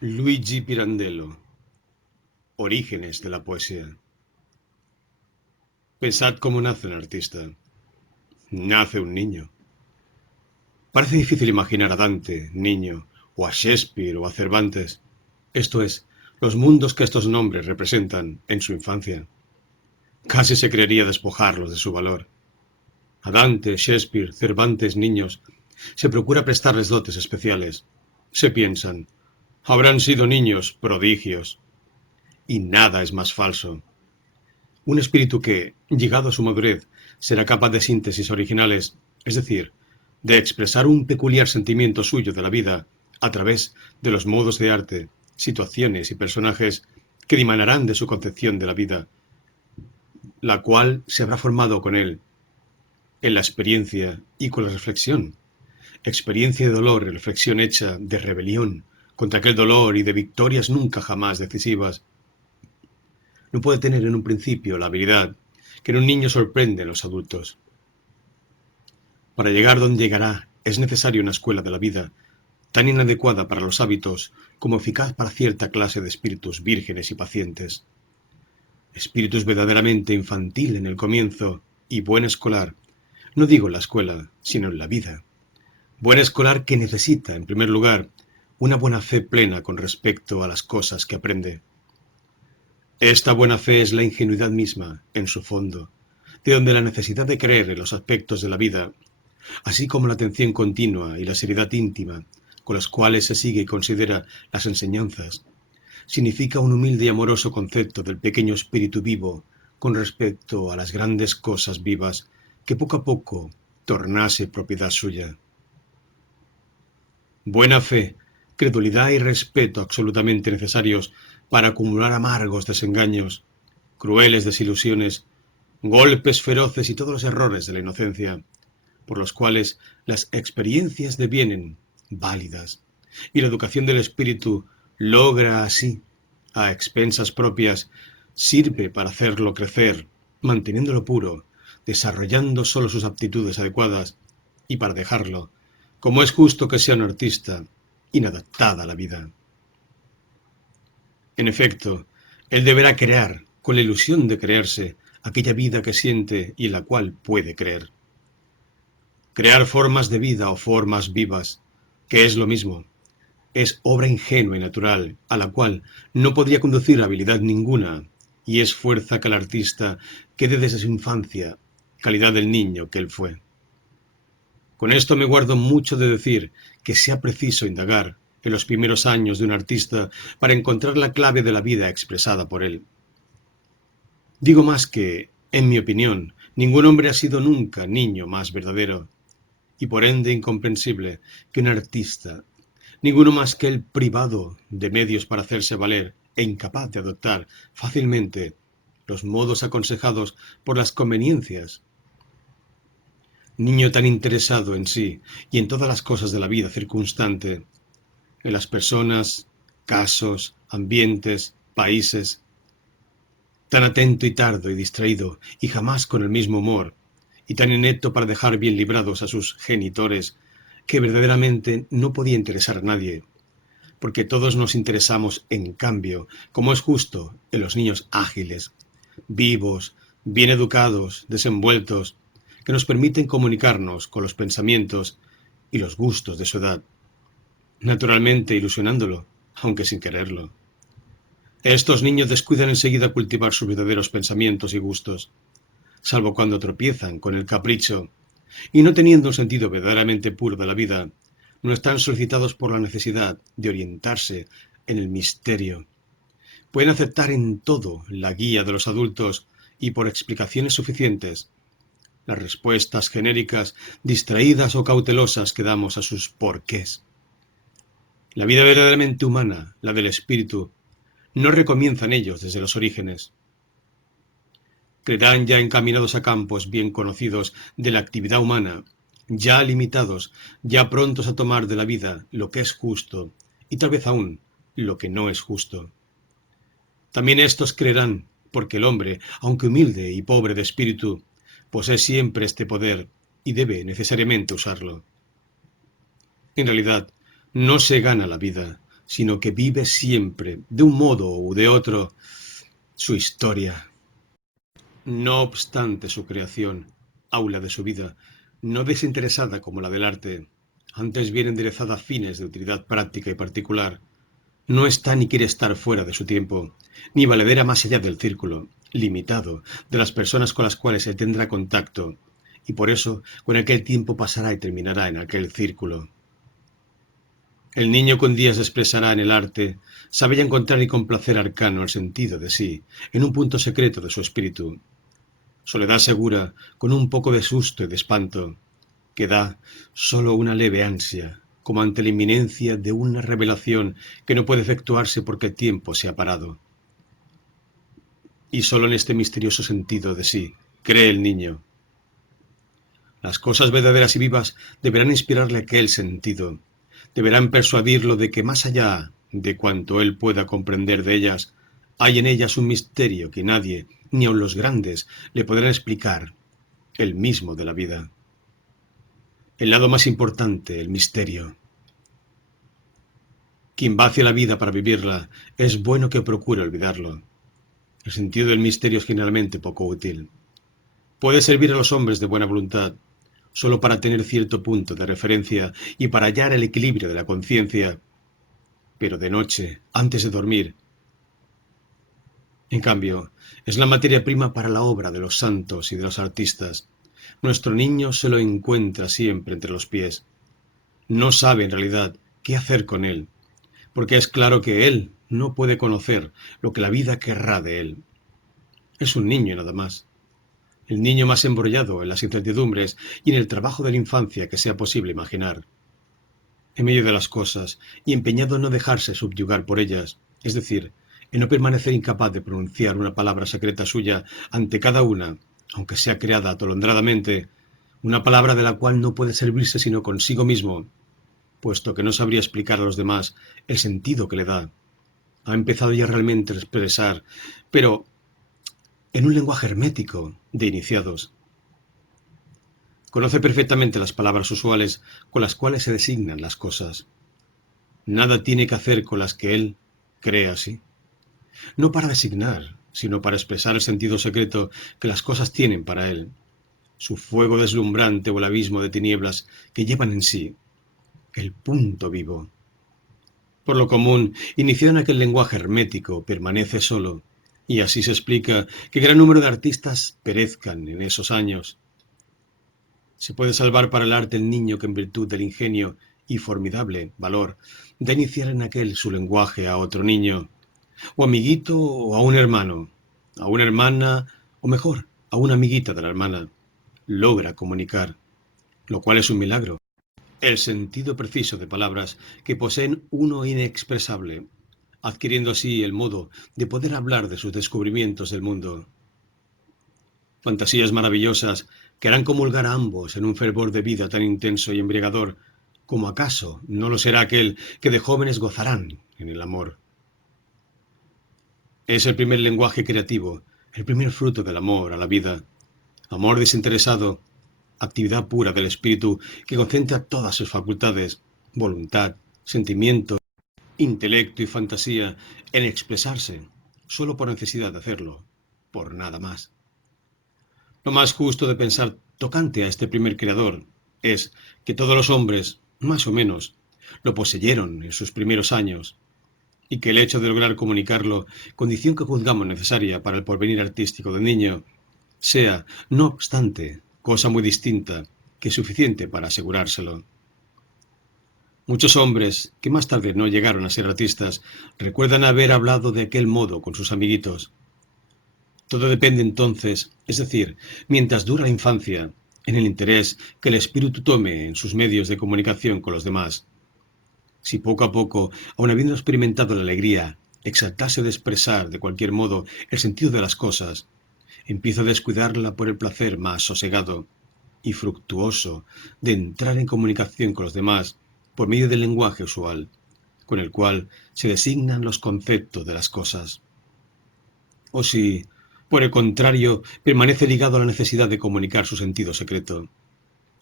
Luigi Pirandello. Orígenes de la poesía. Pensad cómo nace un artista. Nace un niño. Parece difícil imaginar a Dante, niño, o a Shakespeare o a Cervantes. Esto es, los mundos que estos nombres representan en su infancia. Casi se creería despojarlos de su valor. A Dante, Shakespeare, Cervantes, niños, se procura prestarles dotes especiales. Se piensan, habrán sido niños prodigios. Y nada es más falso. Un espíritu que, llegado a su madurez, será capaz de síntesis originales, es decir, de expresar un peculiar sentimiento suyo de la vida a través de los modos de arte, situaciones y personajes que dimanarán de su concepción de la vida, la cual se habrá formado con él, en la experiencia y con la reflexión. Experiencia de dolor y reflexión hecha de rebelión contra aquel dolor y de victorias nunca jamás decisivas. No puede tener en un principio la habilidad que en un niño sorprende a los adultos. Para llegar donde llegará es necesaria una escuela de la vida, tan inadecuada para los hábitos como eficaz para cierta clase de espíritus vírgenes y pacientes. Espíritus verdaderamente infantil en el comienzo y buen escolar, no digo en la escuela, sino en la vida. Buen escolar que necesita, en primer lugar, una buena fe plena con respecto a las cosas que aprende. Esta buena fe es la ingenuidad misma, en su fondo, de donde la necesidad de creer en los aspectos de la vida, así como la atención continua y la seriedad íntima con las cuales se sigue y considera las enseñanzas, significa un humilde y amoroso concepto del pequeño espíritu vivo con respecto a las grandes cosas vivas que poco a poco tornase propiedad suya. Buena fe, credulidad y respeto absolutamente necesarios para acumular amargos desengaños, crueles desilusiones, golpes feroces y todos los errores de la inocencia, por los cuales las experiencias devienen válidas, y la educación del espíritu logra así, a expensas propias, sirve para hacerlo crecer, manteniéndolo puro, desarrollando solo sus aptitudes adecuadas, y para dejarlo, como es justo que sea un artista, inadaptada a la vida. En efecto, él deberá crear, con la ilusión de creerse, aquella vida que siente y en la cual puede creer. Crear formas de vida o formas vivas, que es lo mismo, es obra ingenua y natural, a la cual no podría conducir habilidad ninguna, y es fuerza que el artista quede desde su infancia, calidad del niño que él fue. Con esto me guardo mucho de decir que sea preciso indagar en los primeros años de un artista para encontrar la clave de la vida expresada por él. Digo más que, en mi opinión, ningún hombre ha sido nunca niño más verdadero, y por ende incomprensible, que un artista, ninguno más que el privado de medios para hacerse valer e incapaz de adoptar fácilmente los modos aconsejados por las conveniencias. Niño tan interesado en sí y en todas las cosas de la vida circunstante, en las personas, casos, ambientes, países, tan atento y tardo y distraído, y jamás con el mismo humor, y tan inepto para dejar bien librados a sus genitores, que verdaderamente no podía interesar a nadie, porque todos nos interesamos, en cambio, como es justo, en los niños ágiles, vivos, bien educados, desenvueltos, que nos permiten comunicarnos con los pensamientos y los gustos de su edad, naturalmente ilusionándolo, aunque sin quererlo. Estos niños descuidan enseguida cultivar sus verdaderos pensamientos y gustos, salvo cuando tropiezan con el capricho, y no teniendo un sentido verdaderamente puro de la vida, no están solicitados por la necesidad de orientarse en el misterio. Pueden aceptar en todo la guía de los adultos y por explicaciones suficientes las respuestas genéricas, distraídas o cautelosas que damos a sus porqués. La vida verdaderamente humana, la del espíritu, no recomienzan ellos desde los orígenes. Creerán ya encaminados a campos bien conocidos de la actividad humana, ya limitados, ya prontos a tomar de la vida lo que es justo y tal vez aún lo que no es justo. También estos creerán, porque el hombre, aunque humilde y pobre de espíritu, posee siempre este poder y debe necesariamente usarlo. En realidad, no se gana la vida, sino que vive siempre, de un modo u de otro, su historia. No obstante su creación, aula de su vida, no desinteresada como la del arte, antes bien enderezada a fines de utilidad práctica y particular, no está ni quiere estar fuera de su tiempo, ni valedera más allá del círculo, limitado, de las personas con las cuales se tendrá contacto, y por eso con aquel tiempo pasará y terminará en aquel círculo. El niño con días expresará en el arte, sabe ya encontrar y complacer arcano el sentido de sí, en un punto secreto de su espíritu. Soledad segura, con un poco de susto y de espanto, que da sólo una leve ansia, como ante la inminencia de una revelación que no puede efectuarse porque el tiempo se ha parado. Y sólo en este misterioso sentido de sí cree el niño. Las cosas verdaderas y vivas deberán inspirarle aquel sentido, deberán persuadirlo de que más allá de cuanto él pueda comprender de ellas, hay en ellas un misterio que nadie, ni aun los grandes, le podrán explicar, el mismo de la vida. El lado más importante, el misterio. Quien va hacia la vida para vivirla, es bueno que procure olvidarlo. El sentido del misterio es generalmente poco útil. Puede servir a los hombres de buena voluntad, solo para tener cierto punto de referencia y para hallar el equilibrio de la conciencia, pero de noche, antes de dormir. En cambio, es la materia prima para la obra de los santos y de los artistas. Nuestro niño se lo encuentra siempre entre los pies. No sabe en realidad qué hacer con él, porque es claro que él no puede conocer lo que la vida querrá de él. Es un niño nada más. El niño más embrollado en las incertidumbres y en el trabajo de la infancia que sea posible imaginar. En medio de las cosas y empeñado en no dejarse subyugar por ellas, es decir, en no permanecer incapaz de pronunciar una palabra secreta suya ante cada una, aunque sea creada atolondradamente, una palabra de la cual no puede servirse sino consigo mismo, puesto que no sabría explicar a los demás el sentido que le da. Ha empezado ya realmente a expresar, pero en un lenguaje hermético de iniciados. Conoce perfectamente las palabras usuales con las cuales se designan las cosas. Nada tiene que hacer con las que él cree así. No para designar, sino para expresar el sentido secreto que las cosas tienen para él, su fuego deslumbrante o el abismo de tinieblas que llevan en sí, el punto vivo. Por lo común, iniciado en aquel lenguaje hermético, permanece solo, y así se explica que gran número de artistas perezcan en esos años. Se puede salvar para el arte el niño que en virtud del ingenio y formidable valor da iniciar en aquel su lenguaje a otro niño, o amiguito o a un hermano, a una hermana, o mejor, a una amiguita de la hermana, logra comunicar, lo cual es un milagro. El sentido preciso de palabras que poseen uno inexpresable, adquiriendo así el modo de poder hablar de sus descubrimientos del mundo. Fantasías maravillosas que harán comulgar a ambos en un fervor de vida tan intenso y embriagador, como acaso no lo será aquel que de jóvenes gozarán en el amor. Es el primer lenguaje creativo, el primer fruto del amor a la vida, amor desinteresado, actividad pura del espíritu que concentra todas sus facultades, voluntad, sentimiento, intelecto y fantasía en expresarse, solo por necesidad de hacerlo, por nada más. Lo más justo de pensar tocante a este primer creador es que todos los hombres, más o menos, lo poseyeron en sus primeros años, y que el hecho de lograr comunicarlo, condición que juzgamos necesaria para el porvenir artístico del niño, sea, no obstante, cosa muy distinta que suficiente para asegurárselo. Muchos hombres, que más tarde no llegaron a ser artistas, recuerdan haber hablado de aquel modo con sus amiguitos. Todo depende entonces, es decir, mientras dura la infancia, en el interés que el espíritu tome en sus medios de comunicación con los demás. Si poco a poco, aun habiendo experimentado la alegría, exaltase de expresar de cualquier modo el sentido de las cosas, empieza a descuidarla por el placer más sosegado y fructuoso de entrar en comunicación con los demás por medio del lenguaje usual, con el cual se designan los conceptos de las cosas. O si, por el contrario, permanece ligado a la necesidad de comunicar su sentido secreto,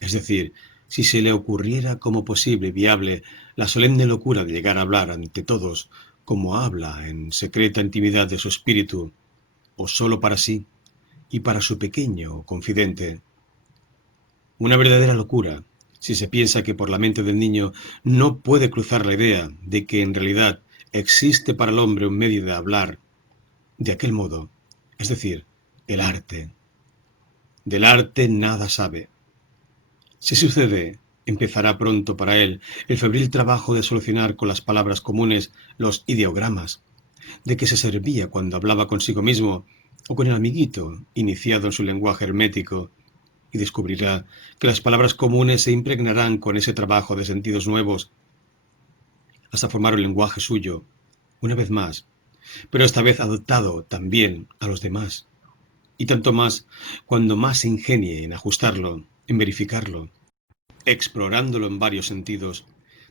es decir, si se le ocurriera como posible y viable la solemne locura de llegar a hablar ante todos como habla en secreta intimidad de su espíritu, o sólo para sí y para su pequeño confidente. Una verdadera locura, si se piensa que por la mente del niño no puede cruzar la idea de que en realidad existe para el hombre un medio de hablar de aquel modo, es decir, el arte. Del arte nada sabe. Si sucede, empezará pronto para él el febril trabajo de solucionar con las palabras comunes los ideogramas, de que se servía cuando hablaba consigo mismo o con el amiguito iniciado en su lenguaje hermético, y descubrirá que las palabras comunes se impregnarán con ese trabajo de sentidos nuevos hasta formar un lenguaje suyo, una vez más, pero esta vez adaptado también a los demás, y tanto más cuando más se ingenie en ajustarlo, en verificarlo, explorándolo en varios sentidos,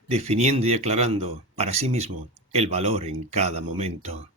definiendo y aclarando para sí mismo el valor en cada momento.